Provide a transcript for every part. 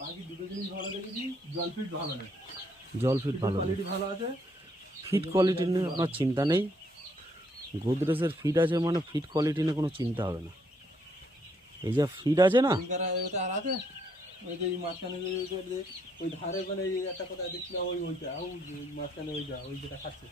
বাকি দুটো জিনিস ভালো দেখেছি, জল ফিট ভালো নেই, জল ফিট ভালো নেই। কোয়ালিটি ভালো আছে, ফিট কোয়ালিটি নিয়ে আপনার চিন্তা নেই। গোদরেজের ফিট আছে মানে ফিট কোয়ালিটি নিয়ে কোনো চিন্তা হবে না। এই যে ফিট আছে না, ওটা আর আছে ওই যে মাঝখানে ওই ধারে মানে এই একটা কথা দেখছিলাম, ওইটা মাঝখানে ওই যেটা খাচ্ছে।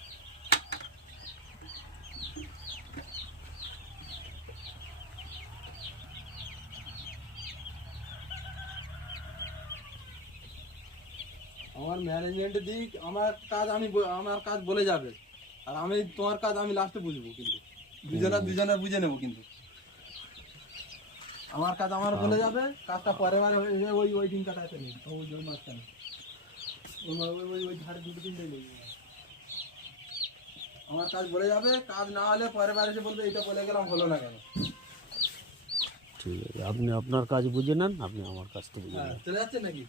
আমার ম্যানেজমেন্টের দিক, আমার কাজ বলে যাবে, আর আমি তোমার কাজ আমি লাস্টে বুঝবো, কিন্তু দুজনে বুঝে নেবো। কিন্তু আমার কাজ আমার বলে যাবে, কাজটা পরের বার হয়ে যাবে ওই দিন কাটাতে নেই, ওই মাঝখানে ওই ধারে দুটো তিনটে নেই। আমার কাজ বলে যাবে, কাজ না হলে পরের বার এসে বলবে এটা বলে গেলাম হলো না কেন। ঠিক আছে, আপনি আপনার কাজ বুঝে নেন, আপনি আমার কাজটা বুঝে নেন। চলে যাচ্ছে নাকি?